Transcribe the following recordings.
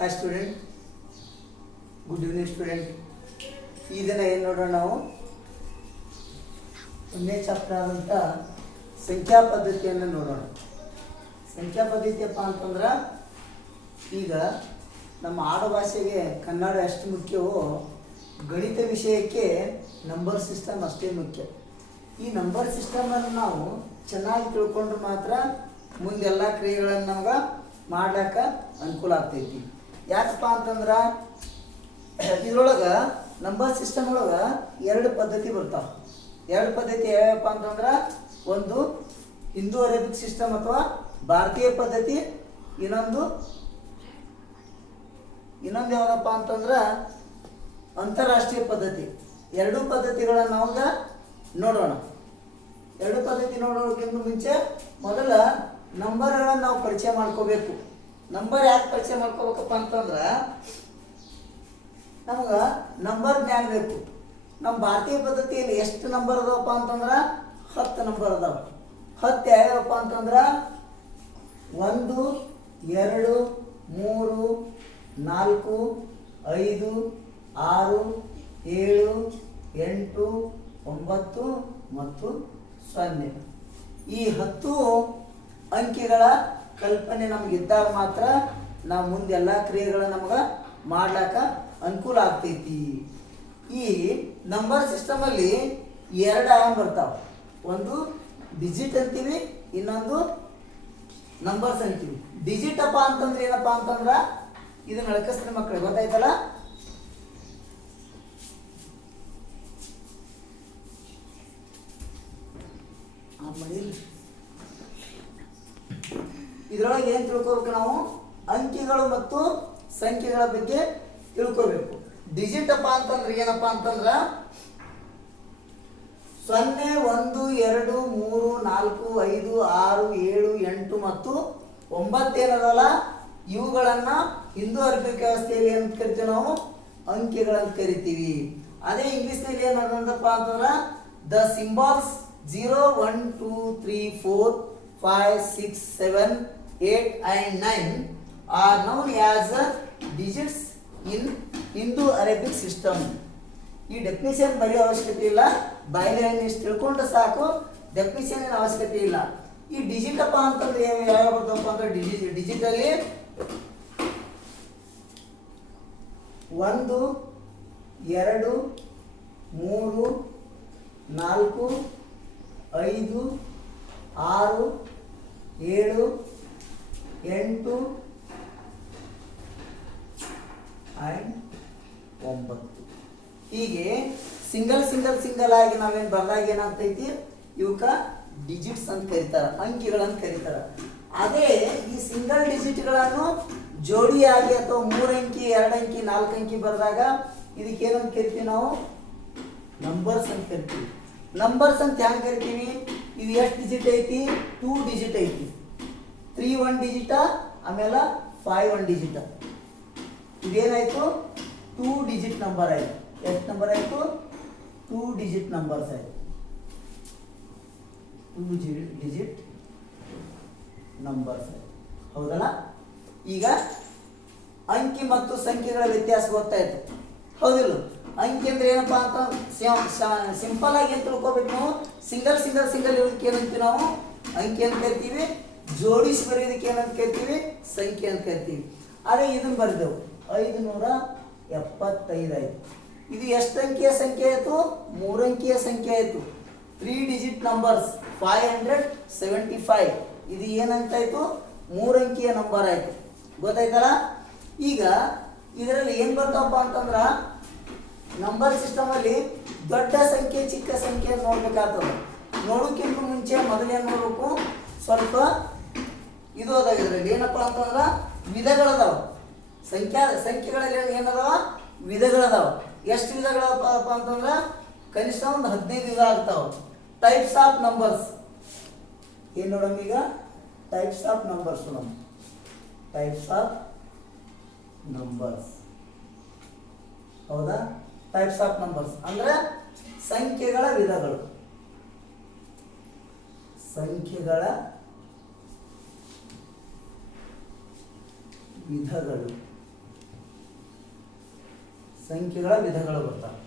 Hi student, good evening student. ಈ ದಿನ ಏನು ನೋಡೋಣ, ನಾವು ಒಂದನೇ ಚಾಪ್ಟರ್ ಆದಂಥ ಸಂಖ್ಯಾ ಪದ್ಧತಿಯನ್ನು ನೋಡೋಣ. ಸಂಖ್ಯಾ ಪದ್ಧತಿಯಪ್ಪ ಅಂತಂದ್ರೆ ಈಗ ನಮ್ಮ ಆಡುಭಾಷೆಗೆ ಕನ್ನಡ ಎಷ್ಟು ಮುಖ್ಯವೋ ಗಣಿತ ವಿಷಯಕ್ಕೆ ನಂಬರ್ ಸಿಸ್ಟಮ್ ಅಷ್ಟೇ ಮುಖ್ಯ. ಈ ನಂಬರ್ ಸಿಸ್ಟಮನ್ನು ನಾವು ಚೆನ್ನಾಗಿ ತಿಳ್ಕೊಂಡ್ರೆ ಮಾತ್ರ ಮುಂದೆಲ್ಲ ಕ್ರಿಯೆಗಳನ್ನು ನಮ್ಗೆ ಮಾಡ್ಲಿಕ್ಕೆ ಅನುಕೂಲ ಆಗ್ತೈತಿ. ಯಾಕಪ್ಪ ಅಂತಂದ್ರೆ ಇದ್ರೊಳಗೆ ನಂಬರ್ ಸಿಸ್ಟಮ್ ಒಳಗೆ ಎರಡು ಪದ್ಧತಿ ಬರ್ತಾವೆ. ಎರಡು ಪದ್ಧತಿ ಯಾವ್ಯಾವಪ್ಪ ಅಂತಂದ್ರೆ, ಒಂದು ಹಿಂದೂ ಅರೇಬಿಕ್ ಸಿಸ್ಟಮ್ ಅಥವಾ ಭಾರತೀಯ ಪದ್ಧತಿ, ಇನ್ನೊಂದು ಯಾವುದಪ್ಪ ಅಂತಂದ್ರೆ ಅಂತಾರಾಷ್ಟ್ರೀಯ ಪದ್ಧತಿ. ಎರಡು ಪದ್ಧತಿಗಳನ್ನು ನಾವು ನೋಡೋಣ. ಎರಡು ಪದ್ಧತಿ ನೋಡೋದಕ್ಕಿಂತ ಮುಂಚೆ ಮೊದಲ ನಂಬರ್ಗಳನ್ನು ನಾವು ಪರಿಚಯ ಮಾಡ್ಕೋಬೇಕು. ನಂಬರ್ ಯಾಕೆ ಪರಿಚಯ ಮಾಡ್ಕೋಬೇಕಪ್ಪ ಅಂತಂದ್ರೆ, ನಮ್ಗೆ ನಂಬರ್ ಜ್ಞಾನ ಬೇಕು. ನಮ್ಮ ಭಾರತೀಯ ಪದ್ಧತಿಯಲ್ಲಿ ಎಷ್ಟು ನಂಬರ್ ಅದಾವಪ್ಪ ಅಂತಂದ್ರೆ 10 ನಂಬರ್ ಅದಾವೆ. 10 ಯಾವ್ಯಾವಪ್ಪ ಅಂತಂದ್ರೆ 1 2 3 4 5 6 7 8 9 ಮತ್ತು 0. ಈ 10 ಅಂಕಿಗಳ ಕಲ್ಪನೆ ನಮಗಿದ್ದಾಗ ಮಾತ್ರ ನಾವು ಮುಂದೆ ಎಲ್ಲ ಕ್ರಿಯೆಗಳು ನಮ್ಗೆ ಮಾಡ್ಲಿಕ್ಕೆ ಅನುಕೂಲ ಆಗ್ತೈತಿ. ಈ ನಂಬರ್ ಸಿಸ್ಟಮಲ್ಲಿ 2 ಆಯಾಮ ಬರ್ತಾವೆ. ಒಂದು ಡಿಜಿಟ್ ಅಂತೀವಿ, ಇನ್ನೊಂದು ನಂಬರ್ಸ್ ಅಂತೀವಿ. ಡಿಜಿಟ್ ಅಪ್ಪ ಅಂತಂದ್ರೆ ಏನಪ್ಪ ಅಂತಂದ್ರೆ, ಇದನ್ನ ಅಳಕಿಸ್ತಾರೆ ಮಕ್ಕಳಿಗೆ, ಗೊತ್ತಾಯ್ತಲ್ಲ. ಇದರೊಳಗೆ ಏನು ತಿಳ್ಕೋಬೇಕು ನಾವು, ಅಂಕಿಗಳು ಮತ್ತು ಸಂಖ್ಯೆಗಳ ಬಗ್ಗೆ ತಿಳ್ಕೋಬೇಕು. ಡಿಜಿಟ್ ಅಪ್ಪ ಅಂತಂದ್ರೆ ಏನಪ್ಪ ಅಂತಂದ್ರೆ 0 1 2 3 4 5 6 7 8 ಮತ್ತು 9 ಏನದಲ್ಲ, ಇವುಗಳನ್ನ ಹಿಂದೂ ಅರೇಬಿಕ್ ವ್ಯವಸ್ಥೆಯಲ್ಲಿ ಏನು ಕರಿತೀವಿ ನಾವು, ಅಂಕಿಗಳಂತ ಕರಿತೀವಿ. ಅದೇ ಇಂಗ್ಲಿಷ್ನಲ್ಲಿ ಏನಂದಪ್ಪ ಅಂತಂದ್ರೆ the symbols 0 1 2 3 4 5 6 7 8 and 9 are known as digits in Hindu Arabic system. ಈ ಡೆಫಿನಿಷನ್ ಬರೆಯೋ ಅವಶ್ಯಕತೆ ಇಲ್ಲ, ಬಾಯಿಲೆ ಇಷ್ಟು ತಿಳ್ಕೊಂಡ್ರೆ ಸಾಕು, ಡೆಫಿನಿಷನ್ ಏನು ಅವಶ್ಯಕತೆ ಇಲ್ಲ. ಈ ಡಿಜಿಟ್ ಅಪ್ಪ ಅಂತಂದ್ರೆ ಯಾವ ಬರ್ತಪ್ಪ ಅಂದ್ರೆ, ಡಿಜಿಟಲ್ಲಿ 1 2 3 4 5 6 7 8 and 9. ಹೀಗೆ ಸಿಂಗಲ್ ಆಗಿ ನಾವೇನು ಬರ್ದಾಗ ಏನಾಗ್ತೈತಿ, ಇವಕ್ಕ ಡಿಜಿಟ್ಸ್ ಅಂತ ಕರೀತಾರೆ, ಅಂಕಿಗಳಂತ ಕರೀತಾರೆ. ಅದೇ ಈ ಸಿಂಗಲ್ ಡಿಜಿಟ್ಗಳನ್ನು ಜೋಡಿಯಾಗಿ ಅಥವಾ 3 ಅಂಕಿ 2 ಅಂಕಿ 4 ಅಂಕಿ ಬರೆದಾಗ ಇದಕ್ಕೆ ಏನಂತ ಕರಿತೀವಿ ನಾವು, ನಂಬರ್ಸ್ ಅಂತ ಕರಿತೀವಿ. ನಂಬರ್ಸ್ ಅಂತ ಹೆಂಗೆ ಕರಿತೀವಿ, ಇದು ಎಷ್ಟು ಡಿಜಿಟ್ ಐತಿ, 2 ಡಿಜಿಟ್ ಐತಿ. 3 1 ಡಿಜಿಟ, ಆಮೇಲೆ 5 1 ಡಿಜಿಟ. ಇದೇನಾಯ್ತು, 2 ಡಿಜಿಟ್ ನಂಬರ್ ಆಯ್ತು. ಎಷ್ಟು ನಂಬರ್ ಆಯ್ತು, 2 ಡಿಜಿಟ್ ನಂಬರ್ಸ್ ಆಯ್ತು. 2 ಡಿಜಿಟ್ ನಂಬರ್ಸ್ ಆಯ್ತು, ಹೌದಲ್ಲ. ಈಗ ಅಂಕಿ ಮತ್ತು ಸಂಖ್ಯೆಗಳ ವ್ಯತ್ಯಾಸ ಗೊತ್ತಾಯ್ತು, ಹೌದಿಲ್ಲ. ಅಂಕಿ ಅಂದ್ರೆ ಏನಪ್ಪಾ ಅಂತ ಸಿಂಪಲ್ ಆಗಿ ಏನು ತಿಳ್ಕೊಬೇಕು ನಾವು, ಸಿಂಗಲ್ ಇರೋದಕ್ಕೆ ಏನಂತೀವಿ ನಾವು, ಅಂಕಿ ಅಂತ ಕರಿತೀವಿ. ಜೋಡಿಸಿ ಬರೆಯೋದಕ್ಕೆ ಏನಂತ ಕರಿತೀವಿ, ಸಂಖ್ಯೆ ಅಂತ ಕರಿತೀವಿ. ಅದೇ ಇದನ್ನು ಬರೆದೆವು 575 ಆಯಿತು. ಇದು ಎಷ್ಟು ಅಂಕಿಯ ಸಂಖ್ಯೆ ಆಯಿತು, 3 ಅಂಕಿಯ ಸಂಖ್ಯೆ ಆಯಿತು. 3 ಡಿಜಿಟ್ ನಂಬರ್ಸ್ 575. ಇದು ಏನಂತಾಯ್ತು, 3 ಅಂಕಿಯ ನಂಬರ್ ಆಯಿತು, ಗೊತ್ತಾಯ್ತಲ್ಲ. ಈಗ ಇದರಲ್ಲಿ ಏನು ಬರ್ತಾವಪ್ಪ ಅಂತಂದ್ರೆ, ನಂಬರ್ ಸಿಸ್ಟಮಲ್ಲಿ ದೊಡ್ಡ ಸಂಖ್ಯೆ ಚಿಕ್ಕ ಸಂಖ್ಯೆ ನೋಡ್ಬೇಕಾಗ್ತದೆ. ನೋಡೋಕ್ಕಿಂತ ಮುಂಚೆ ಮೊದಲೇನು ನೋಡಬೇಕು, ಸ್ವಲ್ಪ ಇದು ಅದಾವ. ಇದರಲ್ಲಿ ಏನಪ್ಪ ಅಂತಂದ್ರೆ ವಿಧಗಳದಾವ. ಸಂಖ್ಯೆಗಳಲ್ಲಿ ಏನದಾವ, ವಿಧಗಳದಾವ. ಎಷ್ಟು ವಿಧಗಳಪ್ಪ ಅಂತಂದ್ರೆ ಕನಿಷ್ಠ ಒಂದು 15 ವಿಧ ಆಗ್ತಾವ. ಟೈಪ್ಸ್ ಆಫ್ ನಂಬರ್ಸ್ ಏನು ನೋಡಮ್, ಈಗ ಟೈಪ್ಸ್ ಆಫ್ ನಂಬರ್ಸ್ ನೋಡಮ್. ಟೈಪ್ಸ್ ಆಫ್ ನಂಬರ್ಸ್, ಹೌದಾ. ಟೈಪ್ಸ್ ಆಫ್ ನಂಬರ್ಸ್ ಅಂದ್ರೆ ಸಂಖ್ಯೆಗಳ ವಿಧಗಳು. ಸಂಖ್ಯೆಗಳ ವಿಧಗಳು ಸಂಖ್ಯೆಗಳ ವಿಧಗಳು ಬರ್ತಾವೆ.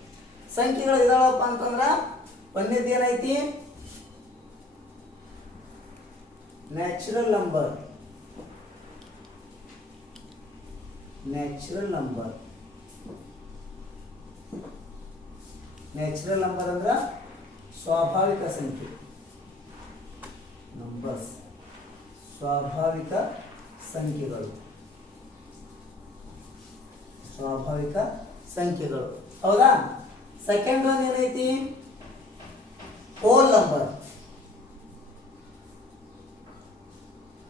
ಸಂಖ್ಯೆಗಳ ವಿಧಗಳಪ್ಪ ಅಂತಂದ್ರೆ ಒಂದೇದು ಏನೈತಿ, ನ್ಯಾಚುರಲ್ ನಂಬರ್. ನ್ಯಾಚುರಲ್ ನಂಬರ್ ಅಂದ್ರೆ ಸ್ವಾಭಾವಿಕ ಸಂಖ್ಯೆ. ನಂಬರ್ಸ್ ಸ್ವಾಭಾವಿಕ ಸಂಖ್ಯೆಗಳು. ಸ್ವಾಭಾವಿಕ ಸಂಖ್ಯೆಗಳು, ಹೌದಾ. ಸೆಕೆಂಡ್ ಒನ್ ಏನೈತಿ, ಹೋಲ್ ನಂಬರ್.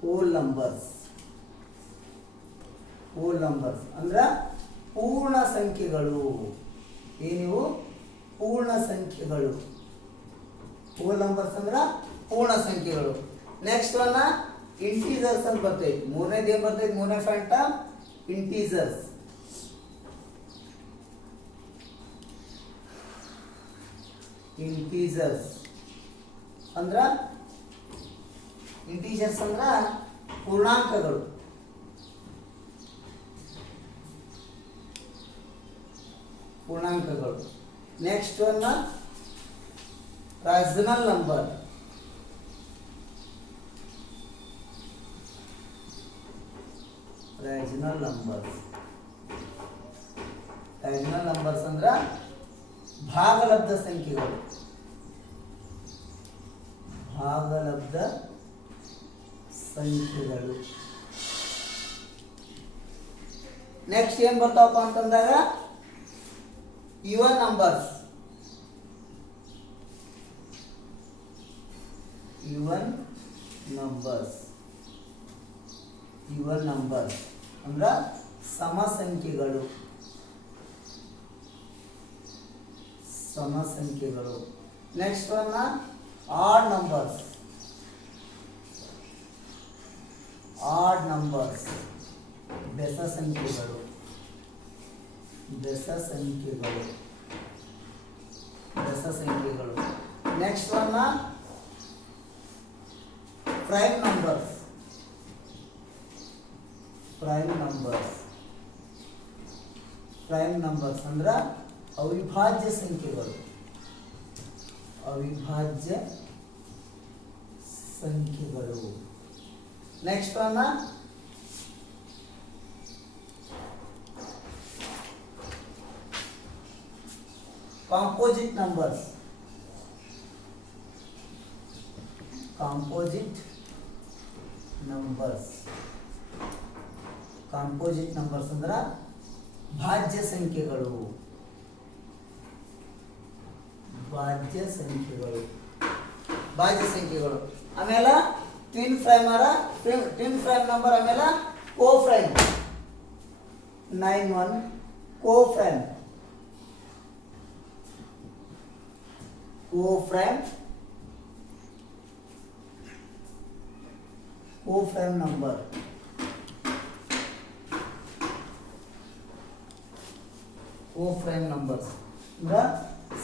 ಹೋಲ್ ನಂಬರ್ಸ್ ಅಂದ್ರ ಪೂರ್ಣ ಸಂಖ್ಯೆಗಳು. ಏನಿವು ಪೂರ್ಣ ಸಂಖ್ಯೆಗಳು. ಹೋಲ್ ನಂಬರ್ಸ್ ಅಂದ್ರ ಪೂರ್ಣ ಸಂಖ್ಯೆಗಳು. ನೆಕ್ಸ್ಟ್ ಒನ್ ಇಂಟೀಜರ್ಸ್ ಅಂತ ಬರ್ತೈತಿ. ಮೂರನೇದು ಏನ್ ಬರ್ತೈತಿ, ಮೂರನೇ ಪಾಯಿಂಟ್ ಇಂಟೀಜರ್ಸ್. ಇಂಟೀಜರ್ಸ್ ಅಂದ್ರ ಪೂರ್ಣಾಂಕಗಳು. Next one rational number. Rational numbers ಅಂದ್ರ ಭಾಗಲಬ್ಧ ಸಂಖ್ಯೆಗಳು. ನೆಕ್ಸ್ಟ್ ಏನ್ ಬರ್ತಾವಪ್ಪ ಅಂತಂದಾಗ ಈವನ್ ನಂಬರ್ಸ್. ಅಂದ್ರ ಸಮ ಸಂಖ್ಯೆಗಳು. Next one add numbers. ಬೆಸ ಸಂಖ್ಯೆಗಳು. Next one prime numbers. ಅಂದ್ರ ಅವಿಭಾಜ್ಯ ಸಂಖ್ಯೆಗಳು. Next one composite numbers. ಅಂದ್ರ ಭಾಜ್ಯ ಸಂಖ್ಯೆಗಳು. ಆಮೇಲೆ ಟ್ವಿನ್ ಪ್ರೈಮ್ ನಂಬರ್. ಆಮೇಲೆ ಕೋಪ್ರೈಮ್. 9 1 ಕೋಪ್ರೈಮ್ ನಂಬರ್. ಕೋಪ್ರೈಮ್ ನಂಬರ್ಸ್ ಅಂದ್ರ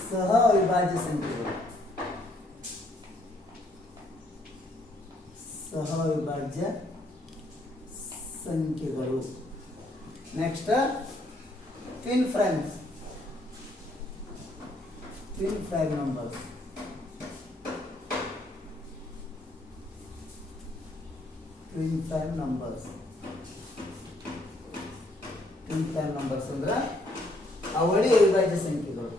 ಸಹ ಅವಿಭಾಜ್ಯ ಸಂಖ್ಯೆಗಳು. Next twin prime numbers. ಅಂದ್ರ ಅವಳಿ ಅವಿಭಾಜ್ಯ ಸಂಖ್ಯೆಗಳು.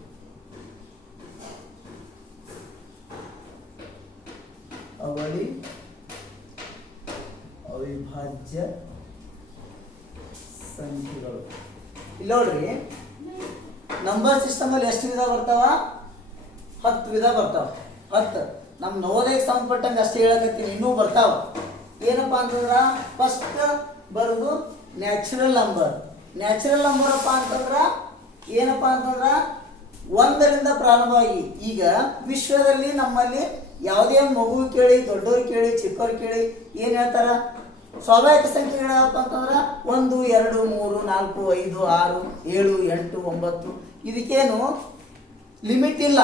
ಇಲ್ಲಿ ನೋಡ್ರಿ, ನಂಬರ್ ಸಿಸ್ಟಮ್ ಅಲ್ಲಿ ಎಷ್ಟು ವಿಧ ಬರ್ತಾವ? 10 ವಿಧ ಬರ್ತಾವ. 10 ನಮ್ಮ ನವೋದಯಕ್ಕೆ ಸಂಬಂಧಪಟ್ಟಂಗೆ ಅಷ್ಟೇ ಹೇಳಕತ್ತೀನಿ, ಇನ್ನೂ ಬರ್ತಾವ. ಏನಪ್ಪಾ ಅಂತಂದ್ರ ಫಸ್ಟ್ ಬರೋದು ನ್ಯಾಚುರಲ್ ನಂಬರ್. ಅಪ್ಪ ಅಂತಂದ್ರ ಏನಪ್ಪಾ ಅಂತಂದ್ರ 1ರಿಂದ ಪ್ರಾರಂಭವಾಗಿ. ಈಗ ವಿಶ್ವದಲ್ಲಿ ನಮ್ಮಲ್ಲಿ ಯಾವುದೇ ಮಗು ಕೇಳಿ, ದೊಡ್ಡವ್ರು ಕೇಳಿ, ಚಿಕ್ಕವ್ರು ಕೇಳಿ ಏನು ಹೇಳ್ತಾರ? ಸ್ವಾಭಾವಿಕ ಸಂಖ್ಯೆಗಳಪ್ಪ ಅಂತಂದ್ರೆ 1 2 3 4 5 6 7 8 9. ಇದಕ್ಕೇನು ಲಿಮಿಟ್ ಇಲ್ಲ.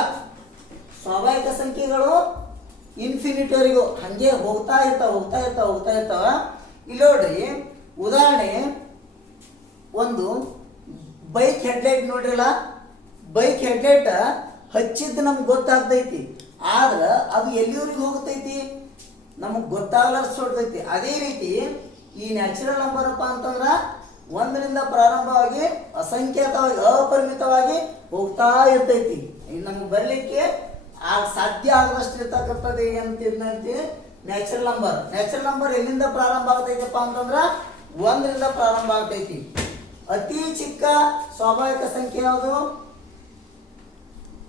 ಸ್ವಾಭಾವಿಕ ಸಂಖ್ಯೆಗಳು ಇನ್ಫಿನಿಟಿವರೆಗೂ ಹಾಗೆ ಹೋಗ್ತಾ ಇರ್ತಾವ. ಇಲ್ಲಿ ನೋಡ್ರಿ, ಉದಾಹರಣೆ ಒಂದು ಬೈಕ್ ಹೆಡ್ಲೈಟ್ ನೋಡ್ರಲ್ಲ, ಬೈಕ್ ಹೆಡ್ಲೈಟ್ ಹಚ್ಚಿದ್ದು ನಮ್ಗೆ ಗೊತ್ತಾಗ್ತೈತಿ, ಆದ್ರೆ ಅದು ಎಲ್ಲಿವರೆಗೆ ಹೋಗ್ತೈತಿ ನಮಗೆ ಗೊತ್ತಾಗಲಾರ್ದು ಹೊಡ್ತೈತಿ. ಅದೇ ರೀತಿ ಈ ನ್ಯಾಚುರಲ್ ನಂಬರ್ ಅಪ್ಪ ಅಂತಂದ್ರೆ ಒಂದರಿಂದ ಪ್ರಾರಂಭವಾಗಿ ಅಸಂಖ್ಯಾತವಾಗಿ ಅಪರಿಮಿತವಾಗಿ ಹೋಗ್ತಾ ಇರ್ತೈತಿ. ನಮ್ಗೆ ಬರಲಿಕ್ಕೆ ಸಾಧ್ಯ ಆಗದಷ್ಟು ಇರ್ತಕ್ಕಂಥದ್ದು ಏನಂತೀವಿ ನ್ಯಾಚುರಲ್ ನಂಬರ್. ನ್ಯಾಚುರಲ್ ನಂಬರ್ ಎಲ್ಲಿಂದ ಪ್ರಾರಂಭ ಆಗ್ತೈತಪ್ಪ ಅಂತಂದ್ರೆ ಒಂದರಿಂದ ಪ್ರಾರಂಭ ಆಗ್ತೈತಿ. ಅತಿ ಚಿಕ್ಕ ಸ್ವಾಭಾವಿಕ ಸಂಖ್ಯೆ ಯಾವುದು?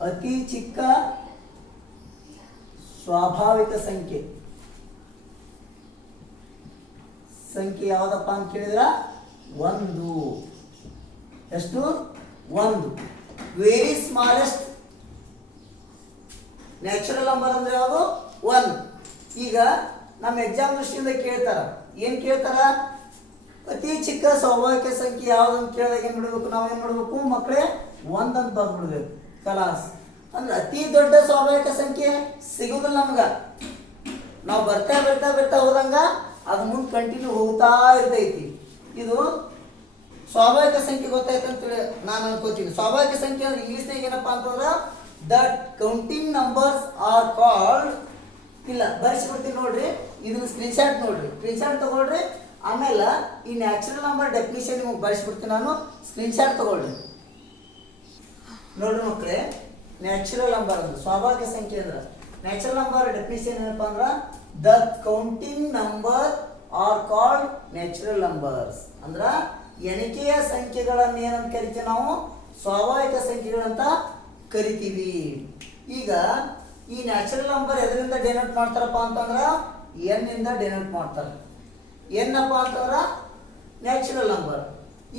ಅತಿ ಚಿಕ್ಕ ಸ್ವಾಭಾವಿಕ ಸಂಖ್ಯೆ ಯಾವುದಪ್ಪ ಅಂತ ಕೇಳಿದ್ರ 1. ಎಷ್ಟು? 1. ವೆರಿ ಸ್ಮಾಲೆಸ್ಟ್ ನ್ಯಾಚುರಲ್ ನಂಬರ್ ಅಂದ್ರೆ ಯಾವುದು? 1. ಈಗ ನಮ್ಮ ಎಕ್ಸಾಮ್ ದೃಷ್ಟಿಯಿಂದ ಕೇಳ್ತಾರ, ಏನ್ ಕೇಳ್ತಾರ? ಅತಿ ಚಿಕ್ಕ ಸ್ವಾಭಾವಿಕ ಸಂಖ್ಯೆ ಯಾವ್ದಂತ ಕೇಳಿದಾಗ ಏನ್ ಮಾಡಬೇಕು? ನಾವೇನ್ ಮಾಡಬೇಕು ಮಕ್ಕಳೇ? 1 ಅಂತ ಬರ್ಬಿಡ್ಬೇಕು. ಕಲಾಸ್. ಅಂದ್ರೆ ಅತಿ ದೊಡ್ಡ ಸ್ವಾಭಾವಿಕ ಸಂಖ್ಯೆ ಸಿಗುದಿಲ್ಲ ನಮ್ಗ. ನಾವು ಬರ್ತಾ ಬರ್ತಾ ಬರ್ತಾ ಹೋದಂಗ ಅದು ಮುಂದೆ ಕಂಟಿನ್ಯೂ ಹೋಗ್ತಾ ಇರ್ತೈತಿ. ಇದು ಸ್ವಾಭಾವಿಕ ಸಂಖ್ಯೆ ಗೊತ್ತಾಯ್ತು ಅಂತೇಳಿ ನಾನು ಅನ್ಕೋತೀನಿ. ಸ್ವಾಭಾವಿಕ ಸಂಖ್ಯೆ ಅಂದ್ರೆ ಇಂಗ್ಲಿಷ್ನಾಗ ಏನಪ್ಪಾ ಅಂತಂದ್ರೆ that counting numbers are called. ಇಲ್ಲ ಬರ್ಸ್ಬಿಡ್ತೀನಿ ನೋಡ್ರಿ, ಇದನ್ನ ಸ್ಕ್ರೀನ್ಶಾಟ್ ನೋಡ್ರಿ, ಸ್ಕ್ರೀನ್ಶಾಟ್ ತಗೊಳ್ರಿ. ಆಮೇಲೆ ಈ ನ್ಯಾಚುರಲ್ ನಂಬರ್ ಡೆಫಿನಿಷನ್ ನಿಮಗೆ ಬರ್ಸ್ಬಿಡ್ತೀನಿ ನಾನು, ಸ್ಕ್ರೀನ್ಶಾಟ್ ತಗೊಳ್ರಿ. ನೋಡ್ರಿ ಮಕ್ಕಳೇ, ನ್ಯಾಚುರಲ್ ನಂಬರ್ ಅಂದ್ರೆ ಸ್ವಾಭಾವಿಕ ಸಂಖ್ಯೆ ಅಂದ್ರೆ ನ್ಯಾಚುರಲ್ ನಂಬರ್ ಡೆಫಿನಿಷನ್ ಏನಪ್ಪಾ ಅಂದ್ರೆ the counting number are called natural numbers. ಅಂದ್ರ ಎಣಿಕೆಯ ಸಂಖ್ಯೆಗಳನ್ನ ಏನಂತ ಕರಿತೀವಿ ನಾವು? ಸ್ವಾಭಾವಿಕ ಸಂಖ್ಯೆಗಳಂತ ಕರಿತೀವಿ. ಈಗ ಈ ನ್ಯಾಚುರಲ್ ನಂಬರ್ ಎದರಿಂದ ಡೆನೋಟ್ ಮಾಡ್ತಾರಪ್ಪ ಅಂತಂದ್ರ ಎನ್ ಇಂದ ಡೆನೋಟ್ ಮಾಡ್ತಾರೆ. ಏನಪ್ಪ ಅಂತಂದ್ರ ನ್ಯಾಚುರಲ್ ನಂಬರ್.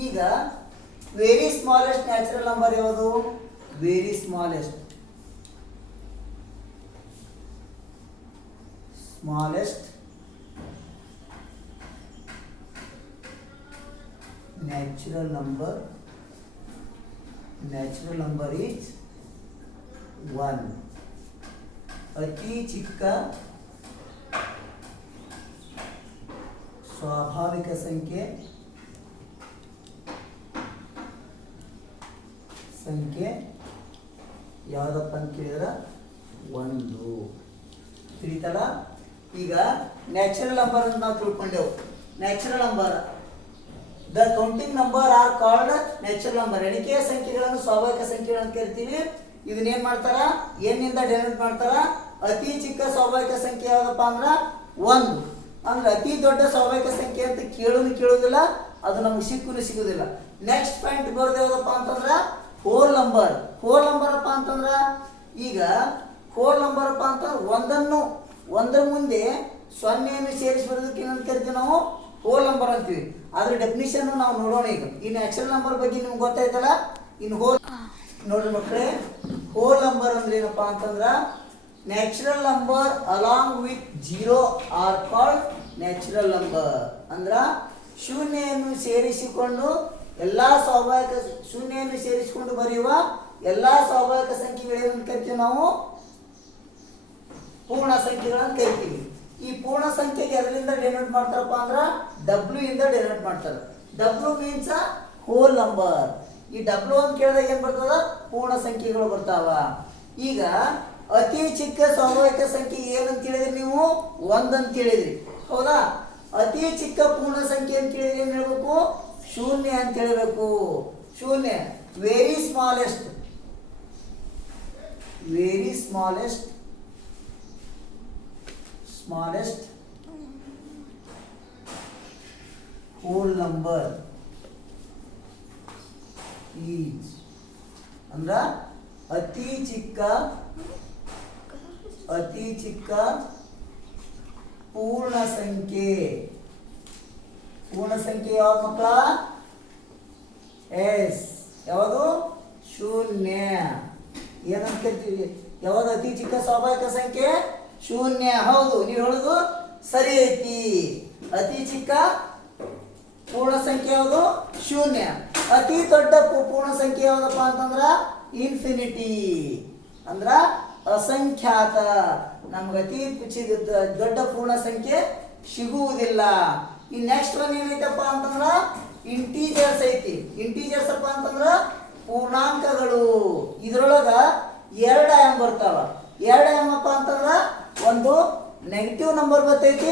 ಈಗ ವೆರಿ ಸ್ಮಾಲೆಸ್ಟ್ ನ್ಯಾಚುರಲ್ ನಂಬರ್ ಯಾವುದು? Very smallest natural number is 1. ಅತಿ ಚಿಕ್ಕ ಸ್ವಾಭಾವಿಕ ಸಂಖ್ಯೆ ಯಾವುದಪ್ಪ ಅಂತ ಕೇಳಿದ್ರೆ 1. ತಿಳಿತಲ್ಲ? ಈಗ ನ್ಯಾಚುರಲ್ ನಂಬರ್ ಅಂತ ನಾವು ತಿಳ್ಕೊಂಡೆವು. Natural number the counting number are called natural number. ಎಣಿಕೆಯ ಸಂಖ್ಯೆಗಳನ್ನು ಸ್ವಾಭಾವಿಕ ಸಂಖ್ಯೆಗಳನ್ನು ಕರಿತೀವಿ. ಇದನ್ನೇನ್ ಮಾಡ್ತಾರ? ಏನಿಂದ ಡೆನೋಟ್ ಮಾಡ್ತಾರ? ಅತಿ ಚಿಕ್ಕ ಸ್ವಾಭಾವಿಕ ಸಂಖ್ಯೆ ಯಾವ್ದಪ್ಪ ಅಂದ್ರ 1. ಅಂದ್ರೆ ಅತಿ ದೊಡ್ಡ ಸ್ವಾಭಾವಿಕ ಸಂಖ್ಯೆ ಅಂತ ಕೇಳೋದಿಲ್ಲ, ಅದು ನಮ್ಗೆ ಸಿಗುದಿಲ್ಲ. ನೆಕ್ಸ್ಟ್ ಪಾಯಿಂಟ್ ಬರೋದು ಯಾವ್ದಪ್ಪ ಅಂತಂದ್ರ ಹೋಲ್ ನಂಬರ್. ಹೋಲ್ ನಂಬರ್ ಅಪ್ಪ ಅಂತಂದ್ರ ಈಗ ಹೋಲ್ ನಂಬರ್ ಅಪ್ಪ ಅಂತ ಒಂದರ ಮುಂದೆ 0 ಸೇರಿಸಿ ಬರೋದಕ್ಕೆ ಏನಂತ ಕರಿತೀವಿ ನಾವು? ಹೋಲ್ ನಂಬರ್ ಅಂತೀವಿ. ಅದ್ರ ಡೆಫಿನಿಷನ್ ನಾವು ನೋಡೋಣ. ಈಗ ಈ ನ್ಯಾಚುರಲ್ ನಂಬರ್ ಬಗ್ಗೆ ನಿಮ್ಗೆ ಗೊತ್ತಾಯ್ತಲ್ಲ. ಇನ್ನು ಹೋಲ್ ನೋಡ್ರಿ ಮಕ್ಕಳೇ, ಹೋಲ್ ನಂಬರ್ ಅಂದ್ರೆ ಏನಪ್ಪಾ ಅಂತಂದ್ರ natural number along with 0 R called natural number. ಅಂದ್ರ ಶೂನ್ಯವನ್ನು ಸೇರಿಸಿಕೊಂಡು ಬರೆಯುವ ಎಲ್ಲಾ ಸ್ವಾಭಾವಿಕ ಸಂಖ್ಯೆಗಳೇನಂತ ಕರಿತೀವಿ ನಾವು? ಪೂರ್ಣ ಸಂಖ್ಯೆಗಳನ್ನು ಕರಿತೀವಿ. ಈ ಪೂರ್ಣ ಸಂಖ್ಯೆಗೆ ಅದರಿಂದ ಡೆನೋಟ್ ಮಾಡ್ತಾರಪ್ಪ ಅಂದ್ರ W ಇಂದ ಡೆನೋಟ್ ಮಾಡ್ತಾರೆ. W means whole number. ಈ W ಅಂತ ಕೇಳಿದಾಗ ಏನ್ ಬರ್ತದ? ಪೂರ್ಣ ಸಂಖ್ಯೆಗಳು ಬರ್ತಾವ. ಈಗ ಅತಿ ಚಿಕ್ಕ ಸ್ವಾಭಾವಿಕ ಸಂಖ್ಯೆ ಏನಂತ ಹೇಳಿದ್ರಿ ನೀವು? 1 ಅಂತ ಹೇಳಿದ್ರಿ, ಹೌದಾ? ಅತಿ ಚಿಕ್ಕ ಪೂರ್ಣ ಸಂಖ್ಯೆ ಅಂತ ಹೇಳಿದ್ರೆ ಏನ್ ಹೇಳ್ಬೇಕು? 0 ಅಂತ ಹೇಳಬೇಕು. 0 very smallest whole number is ಅಂದ್ರ ಅತಿ ಚಿಕ್ಕ ಪೂರ್ಣ ಸಂಖ್ಯೆ ಯಾವ್ದು ಮಕ್ಕಳ? ಎಸ್. ಯಾವುದು? 0. ಏನಂತ ಕರಿತೀವಿ? ಯಾವ್ದು ಅತಿ ಚಿಕ್ಕ ಸ್ವಾಭಾವಿಕ ಸಂಖ್ಯೆ? 0. ಹೌದು, ನೀವು ಹೇಳುದು ಸರಿ ಐತಿ. ಅತಿ ಚಿಕ್ಕ ಪೂರ್ಣ ಸಂಖ್ಯೆ ಯಾವುದು? 0. ಅತಿ ದೊಡ್ಡ ಪೂರ್ಣ ಸಂಖ್ಯೆ ಯಾವ್ದಪ್ಪ ಅಂತಂದ್ರ ಇನ್ಫಿನಿಟಿ. ಅಂದ್ರ ಅಸಂಖ್ಯಾತ. ನಮ್ಗೆ ಅತಿ ದೊಡ್ಡ ಪೂರ್ಣ ಸಂಖ್ಯೆ ಸಿಗುವುದಿಲ್ಲ. ಈ ನೆಕ್ಸ್ಟ್ ಒನ್ ಏನೈತಪ್ಪ ಅಂತಂದ್ರ ಇಂಟೀಜರ್ಸ್ ಐತಿ. ಇಂಟೀಜರ್ಸ್ ಅಪ್ಪ ಅಂತಂದ್ರ ಪೂರ್ಣಾಂಕಗಳು. ಇದ್ರೊಳಗ 2 ಆಯಾಮ ಬರ್ತಾವ. 2 ಆಯಾಮಪ್ಪ ಅಂತಂದ್ರ ಒಂದು ನೆಗೆಟಿವ್ ನಂಬರ್ ಬರ್ತೈತಿ,